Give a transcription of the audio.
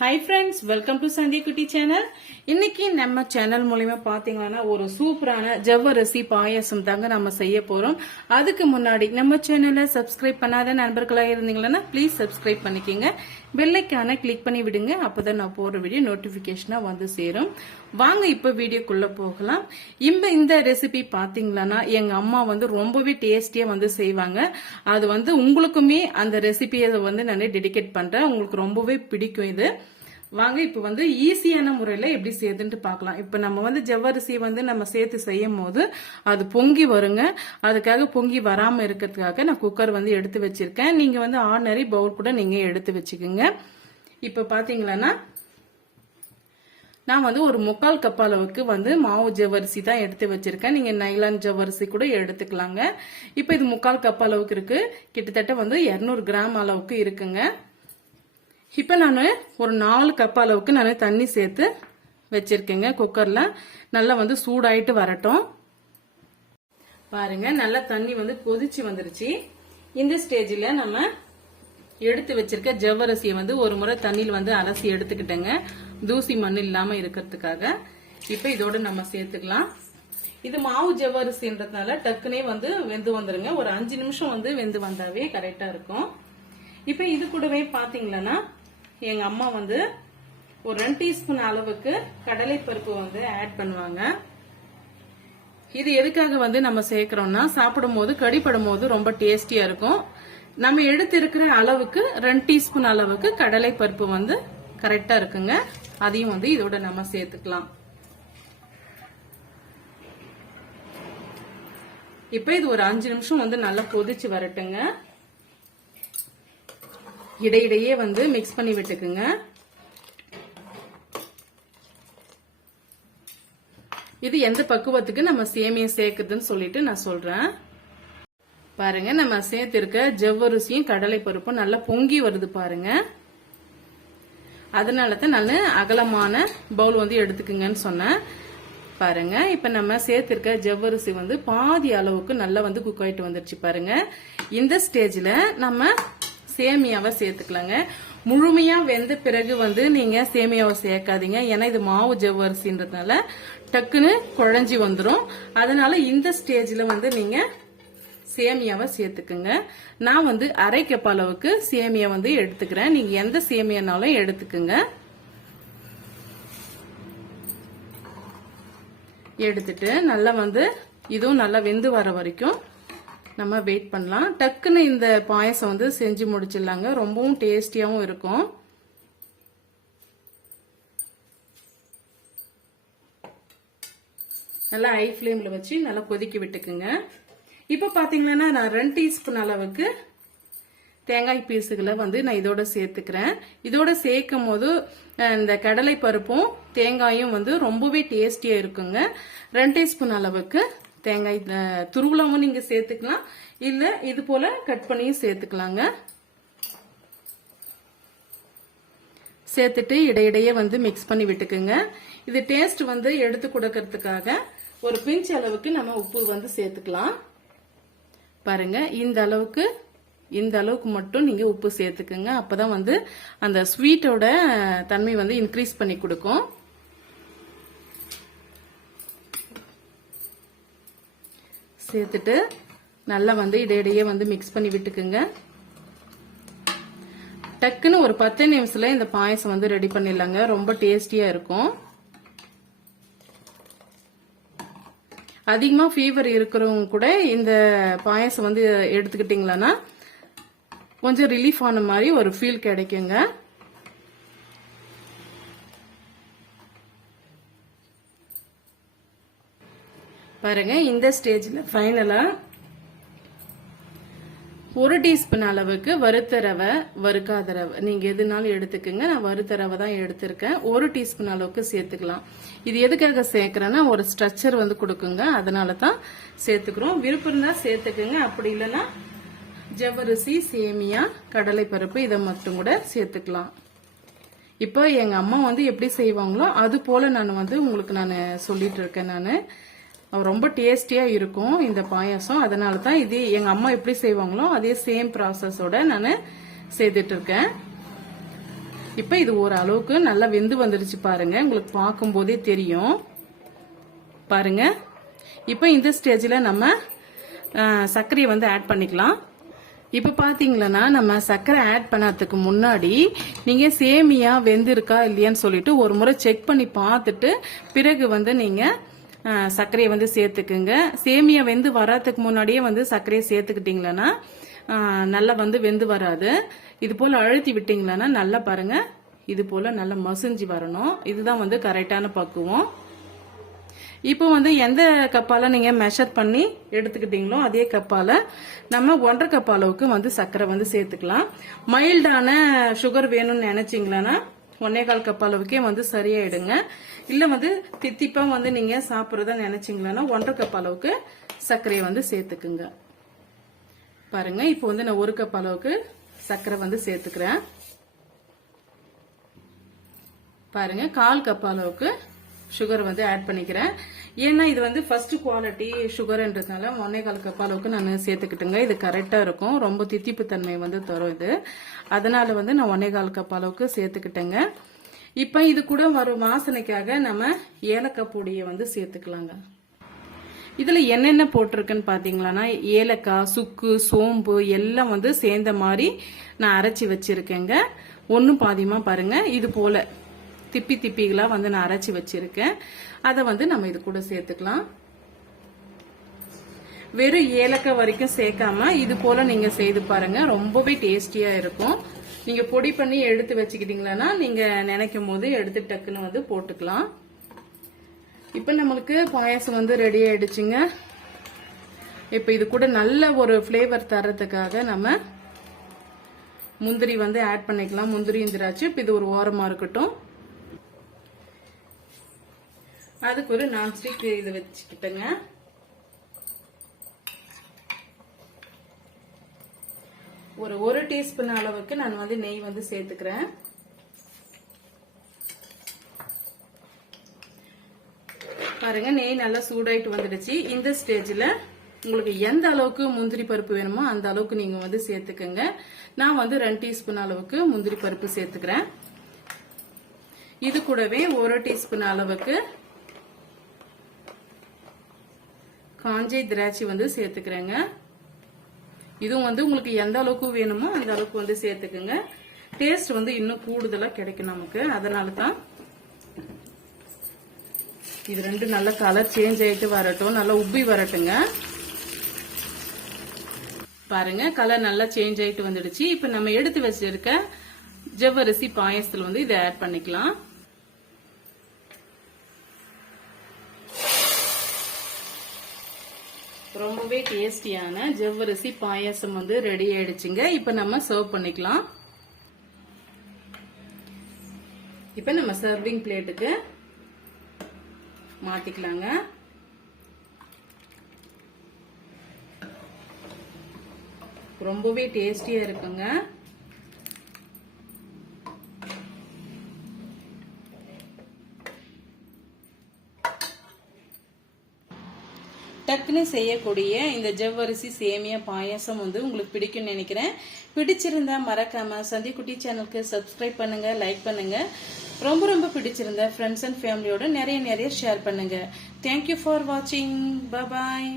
Hi friends welcome to Sandhya Kutty channel இன்னைக்கு நம்ம channel மூலியமா பாத்தீங்கன்னா ஒரு சூப்பரான ஜவ்வரிசி பாயசம் தாங்க நம்ம செய்ய போறோம். அதுக்கு முன்னாடி நம்ம சேனலை சப்ஸ்கிரைப் பண்ணாத நண்பர்களா இருந்தீங்கன்னா ப்ளீஸ் சப்ஸ்கிரைப் பண்ணிக்கோங்க. பெல்லைக்கான கிளிக் பண்ணி விடுங்க. அப்பதான் நான் போற வீடியோ நோட்டிபிகேஷனா வந்து சேரும். வாங்க இப்ப வீடியோக்குள்ள போகலாம். இப்ப இந்த ரெசிபி பாத்தீங்களன்னா எங்க அம்மா வந்து ரொம்பவே டேஸ்டியா வந்து செய்வாங்க. அது வந்து உங்களுக்குமே அந்த ரெசிபியை வந்து நான் டெடிகேட் பண்றேன். உங்களுக்கு ரொம்பவே பிடிக்கும் இது. வாங்க இப்ப வந்து ஈஸியான முறையில எப்படி சேர்த்துன்ட்டு பார்க்கலாம் இப்ப நம்ம வந்து ஜவ்வரிசி வந்து நம்ம சேர்த்து செய்யும் போது அது பொங்கி வருங்க. அதுக்காக பொங்கி வராம இருக்கிறதுக்காக நான் குக்கர் வந்து எடுத்து வச்சிருக்கேன். நீங்க வந்து ஆர்டினரி பவுல் கூட நீங்க எடுத்து வச்சுக்கோங்க. இப்ப பாத்தீங்களன்னா நான் வந்து ஒரு முக்கால் கப் அளவுக்கு வந்து மாவு ஜவ்வரிசி தான் எடுத்து வச்சிருக்கேன். நீங்க நைலான் ஜவ்வரிசி கூட எடுத்துக்கலாங்க. இப்போ இது முக்கால் கப் அளவுக்கு இருக்கு. கிட்டத்தட்ட வந்து 200 கிராம் அளவுக்கு இருக்குங்க. இப்போ நான் ஒரு நாலு கப் அளவுக்கு நான் தண்ணி சேர்த்து வச்சுருக்கேங்க குக்கரில் நல்லா வந்து சூடாயிட்டு வரட்டும். பாருங்க நல்லா தண்ணி வந்து கொதிச்சு வந்துருச்சு. இந்த ஸ்டேஜில் நம்ம எடுத்து வச்சிருக்க ஜவ்வரிசியை வந்து ஒரு முறை தண்ணியில் வந்து அலசி எடுத்துக்கிட்டேங்க. தூசி மண் இல்லாமல் இருக்கிறதுக்காக. இப்போ இதோட நம்ம சேர்த்துக்கலாம். இது மாவு ஜவ்வரிசின்றதுனால டக்குனே வந்து வெந்து வந்துருங்க. ஒரு அஞ்சு நிமிஷம் வந்து வெந்து வந்தாவே கரெக்டாக இருக்கும். இப்போ இது கூடவே பார்த்தீங்களன்னா எங்கள் அம்மா வந்து ஒரு ரெண்டு டீஸ்பூன் அளவுக்கு கடலைப்பருப்பு வந்து ஆட் பண்ணுவாங்க. இது எதுக்காக வந்து நம்ம சேர்க்கிறோம்னா சாப்பிடும் போது கடிப்படும் போது ரொம்ப டேஸ்டியா இருக்கும். நம்ம எடுத்து இருக்கிற அளவுக்கு ரெண்டு டீஸ்பூன் அளவுக்கு கடலை பருப்பு வந்து கரெக்டா இருக்குங்க. அதையும் வந்து இதோட நம்ம சேர்த்துக்கலாம். இப்ப இது ஒரு அஞ்சு நிமிஷம் வந்து நல்லா கொதிச்சு வரட்டுங்க. இடையிடையே வந்து மிக்ஸ் பண்ணி விட்டுக்குங்க. இது எந்த பக்குவத்துக்கு நம்ம சேமியா சேர்க்குதுன்னு சொல்லிட்டு நான் சொல்றேன். பாருங்க நம்ம சேர்த்திருக்க ஜவ்வரிசியும் கடலை பருப்பும் நல்லா பொங்கி வருது பாருங்க. அதனால தான் நான் அகலமான பவுல் வந்து எடுத்துக்குங்கன்னு சொன்னேன். பாருங்க இப்ப நம்ம சேர்த்திருக்க ஜவ்வரிசி வந்து பாதி அளவுக்கு நல்லா வந்து குக் ஆயிட்டு வந்துருச்சு பாருங்க. இந்த ஸ்டேஜ்ல நம்ம சேமியாவை சேர்த்துக்கலாங்க. முழுமையா வெந்த பிறகு வந்து நீங்க சேமியாவை சேர்க்காதீங்க. ஏன்னா இது மாவு ஜவ்வரிசின்றதுனால டக்குன்னு குழஞ்சி வந்துடும் அதனால இந்த ஸ்டேஜ்ல வந்து நீங்க சேமியாவை சேர்த்துக்குங்க. நான் வந்து அரை கப் அளவுக்கு சேமியா வந்து எடுத்துக்கிறேன். நீங்க எந்த சேமியானாலும் எடுத்துக்குங்க. எடுத்துட்டு நல்லா வந்து இதுவும் நல்லா வெந்து வர வரைக்கும் நம்ம வெயிட் பண்ணலாம். டக்குன்னு இந்த பாயசம் வந்து செஞ்சு முடிச்சிடலாங்க. ரொம்பவும் டேஸ்டியாகவும் இருக்கும். நல்லா ஹை ஃப்ளேமில் வச்சு நல்லா கொதிக்க விட்டுக்குங்க. இப்போ பார்த்தீங்கன்னா நான் ரெண்டு டீஸ்பூன் அளவுக்கு தேங்காய் பீஸுகளை வந்து நான் இதோட சேர்த்துக்கிறேன். இதோட சேர்க்கும் போது இந்த கடலை பருப்பும் தேங்காயும் வந்து ரொம்பவே டேஸ்டியாக இருக்குங்க. ரெண்டு டீஸ்பூன் அளவுக்கு தேங்காய் அஹ், துருவலாவும் நீங்க சேர்த்துக்கலாம். இல்ல இது போல கட் பண்ணியும் சேர்த்துக்கலாங்க. சேர்த்துட்டு இடையிடையே வந்து மிக்ஸ் பண்ணி விட்டுக்குங்க. இது டேஸ்ட் வந்து எடுத்து கொடுக்கறதுக்காக ஒரு பிஞ்ச் அளவுக்கு நம்ம உப்பு வந்து சேர்த்துக்கலாம். பாருங்க இந்த அளவுக்கு இந்த அளவுக்கு மட்டும் நீங்க உப்பு சேர்த்துக்குங்க. அப்பதான் வந்து அந்த ஸ்வீட்டோட தன்மை வந்து இன்க்ரீஸ் பண்ணி கொடுக்கும். சேர்த்துட்டு நல்லா வந்து இடையிடையே வந்து மிக்ஸ் பண்ணி விட்டுக்குங்க. டக்குன்னு ஒரு பத்து நிமிஷத்துல இந்த பாயசம் வந்து ரெடி பண்ணிடலாங்க. ரொம்ப டேஸ்டியா இருக்கும். அதிகமா ஃபீவர் இருக்கிறவங்க கூட இந்த பாயசம் வந்து எடுத்துக்கிட்டீங்களன்னா கொஞ்சம் ரிலீஃப் ஆன மாதிரி ஒரு ஃபீல் கிடைக்குங்க. பாருங்க இந்த ஸ்டேஜில் ஃபைனலாக ஒரு டீஸ்பூன் அளவுக்கு வறுத்த ரவை வறுக்காத ரவை. நீங்கள் எதுனாலும் எடுத்துக்கோங்க. நான் வறுத்த ரவை தான் எடுத்திருக்கேன். ஒரு டீஸ்பூன் அளவுக்கு சேர்த்துக்கலாம். இது எதுக்காக சேர்க்குறேன்னா ஒரு ஸ்ட்ரக்சர் வந்து கொடுக்குங்க. அதனால தான் சேர்த்துக்கிறோம். விருப்பம் இருந்தால் சேர்த்துக்குங்க. அப்படி இல்லைன்னா ஜவ்வரிசி சேமியா கடலைப்பருப்பு இதை மட்டும் கூட சேர்த்துக்கலாம். இப்போ எங்கள் அம்மா வந்து எப்படி செய்வாங்களோ அது போல் நான் வந்து உங்களுக்கு நான் சொல்லிட்டு இருக்கேன் நான். ரொம்ப டேஸ்டியா இருக்கும் இந்த பாயாசம். அதனால தான் இது எங்க அம்மா எப்படி செய்வாங்களோ அதே சேம் ப்ராசஸோட நான் செய்துட்டு இருக்கேன். இப்போ இது ஓரளவுக்கு நல்லா வெந்து வந்துருச்சு பாருங்க. உங்களுக்கு பார்க்கும்போதே தெரியும். பாருங்க. இப்போ இந்த ஸ்டேஜில் நம்ம சர்க்கரையை வந்து ஆட் பண்ணிக்கலாம். இப்போ பார்த்தீங்களன்னா நம்ம சர்க்கரை ஆட் பண்ணதுக்கு முன்னாடி நீங்கள் சேமியா வெந்திருக்கா இல்லையான்னு சொல்லிட்டு ஒரு முறை செக் பண்ணி பார்த்துட்டு பிறகு வந்து நீங்கள் சர்க்கரையை வந்து சேர்த்துக்குங்க. சேமியா வெந்து வராதுக்கு முன்னாடியே வந்து சர்க்கரையை சேர்த்துக்கிட்டீங்களன்னா நல்லா வந்து வெந்து வராது. இது போல் அழுத்தி விட்டீங்களன்னா நல்லா பாருங்க. இது போல் நல்லா மசிஞ்சு வரணும். இதுதான் வந்து கரெக்டான பக்குவம். இப்போ வந்து எந்த கப்பால் நீங்கள் மெஷர் பண்ணி எடுத்துக்கிட்டீங்களோ அதே கப்பால் நம்ம ஒன்றரை கப் அளவுக்கு வந்து சர்க்கரை வந்து சேர்த்துக்கலாம். மைல்டான சுகர் வேணும்னு நினச்சிங்களேன்னா ஒன்னே கால் கப் அளவுக்கே வந்து சரியாயிடுங்க. இல்ல வந்து தித்திப்பா வந்து நீங்க சாப்பிட்றதா நினைச்சீங்களன்னா ஒன்றரை கப் அளவுக்கு சர்க்கரையை வந்து சேர்த்துக்குங்க. பாருங்க இப்போ வந்து நான் ஒரு கப் அளவுக்கு சர்க்கரை வந்து சேர்த்துக்கிறேன். பாருங்க கால் கப் அளவுக்கு சுகர் வந்து ஆட் பண்ணிக்கிறேன். ஏன்னா இது வந்து ஃபர்ஸ்ட் குவாலிட்டி சுகர்ன்றதுனால ஒன்னே கால் கப் அளவுக்கு நான் சேர்த்துக்கிட்டுங்க. இது கரெக்டாக இருக்கும். ரொம்ப தித்திப்பு தன்மை வந்து தரும் இது. அதனால வந்து நான் ஒன்னே கால் கப் அளவுக்கு சேர்த்துக்கிட்டேங்க. இப்போ இது கூட வரும் வாசனைக்காக நம்ம ஏலக்காய் பொடியை வந்து சேர்த்துக்கலாங்க. இதில் என்னென்ன போட்டிருக்குன்னு பார்த்தீங்களான்னா ஏலக்காய் சுக்கு சோம்பு எல்லாம் வந்து சேர்ந்த மாதிரி நான் அரைச்சி வச்சிருக்கேங்க. ஒன்றும் பாதியமாக பாருங்கள் இது போல் திப்பி திப்பிகளா வந்து நான் அரைச்சி வச்சிருக்கேன். அதை வந்து நம்ம இது கூட சேர்த்துக்கலாம். வெறும் ஏலக்காய் வரைக்கும் சேர்க்காம இது போல நீங்க செய்து பாருங்க. ரொம்பவே டேஸ்டியா இருக்கும். நீங்க பொடி பண்ணி எடுத்து வச்சுக்கிட்டீங்களன்னா நீங்க நினைக்கும் போது எடுத்து டக்குன்னு வந்து போட்டுக்கலாம். இப்போ நம்மளுக்கு பாயாசம் வந்து ரெடி ஆயிடுச்சுங்க. இப்போ இது கூட நல்ல ஒரு ஃப்ளேவர் தர்றதுக்காக நம்ம முந்திரி வந்து ஆட் பண்ணிக்கலாம். முந்திரி திராட்சை இப்போ இது ஒரு ஓரமா இருக்கட்டும். அதுக்கு ஒரு நான்ஸ்டிக் இது வச்சுக்கிட்டேங்க. ஒரு ஒரு டீஸ்பூன் அளவுக்கு நான் வந்து நெய் வந்து சேர்த்துக்கிறேன். பாருங்க நெய் நல்லா சூடாயிட்டு வந்துடுச்சு. இந்த ஸ்டேஜில் உங்களுக்கு எந்த அளவுக்கு முந்திரி பருப்பு வேணுமோ அந்த அளவுக்கு நீங்க வந்து சேர்த்துக்கங்க. நான் வந்து ரெண்டு டீஸ்பூன் அளவுக்கு முந்திரி பருப்பு சேர்த்துக்கிறேன். இது கூடவே ஒரு டீஸ்பூன் அளவுக்கு காஞ்சை திராட்சை வந்து சேர்த்துக்கிறேங்க. இதுவும் வந்து உங்களுக்கு எந்த அளவுக்கு வேணுமோ அந்த அளவுக்கு வந்து சேர்த்துக்குங்க. டேஸ்ட் வந்து இன்னும் கூடுதலாக கிடைக்கும் நமக்கு. அதனால தான் இது ரெண்டு நல்ல கலர் சேஞ்ச் ஆகிட்டு வரட்டும். நல்லா உப்பி வரட்டுங்க. பாருங்க கலர் நல்லா சேஞ்ச் ஆகிட்டு வந்துடுச்சு. இப்போ நம்ம எடுத்து வச்சிருக்க ஜவ்வரிசி பாயசத்தில் வந்து இதை ஆட் பண்ணிக்கலாம். ரொம்பவே டேஸ்டியான ஜவ்வரிசி பாயாசம் வந்து ரெடி ஆயிடுச்சுங்க. இப்ப நம்ம சர்வ் பண்ணிக்கலாம். இப்ப நம்ம சர்விங் பிளேட்டுக்கு மாத்திக்கலாங்க. ரொம்பவே டேஸ்டியா இருக்குங்க. டக்குன்னு செய்யக்கூடிய இந்த ஜவ்வரிசி சேமியா பாயாசம் வந்து உங்களுக்கு பிடிக்கும்னு நினைக்கிறேன். பிடிச்சிருந்தா மறக்காம சந்திக்குட்டி சேனலுக்கு சப்ஸ்கிரைப் பண்ணுங்க லைக் பண்ணுங்க. ரொம்ப ரொம்ப பிடிச்சிருந்தா ஃப்ரெண்ட்ஸ் அண்ட் ஃபேமிலியோட நிறைய நிறைய ஷேர் பண்ணுங்க. தேங்க்யூ ஃபார் வாட்சிங் பாய்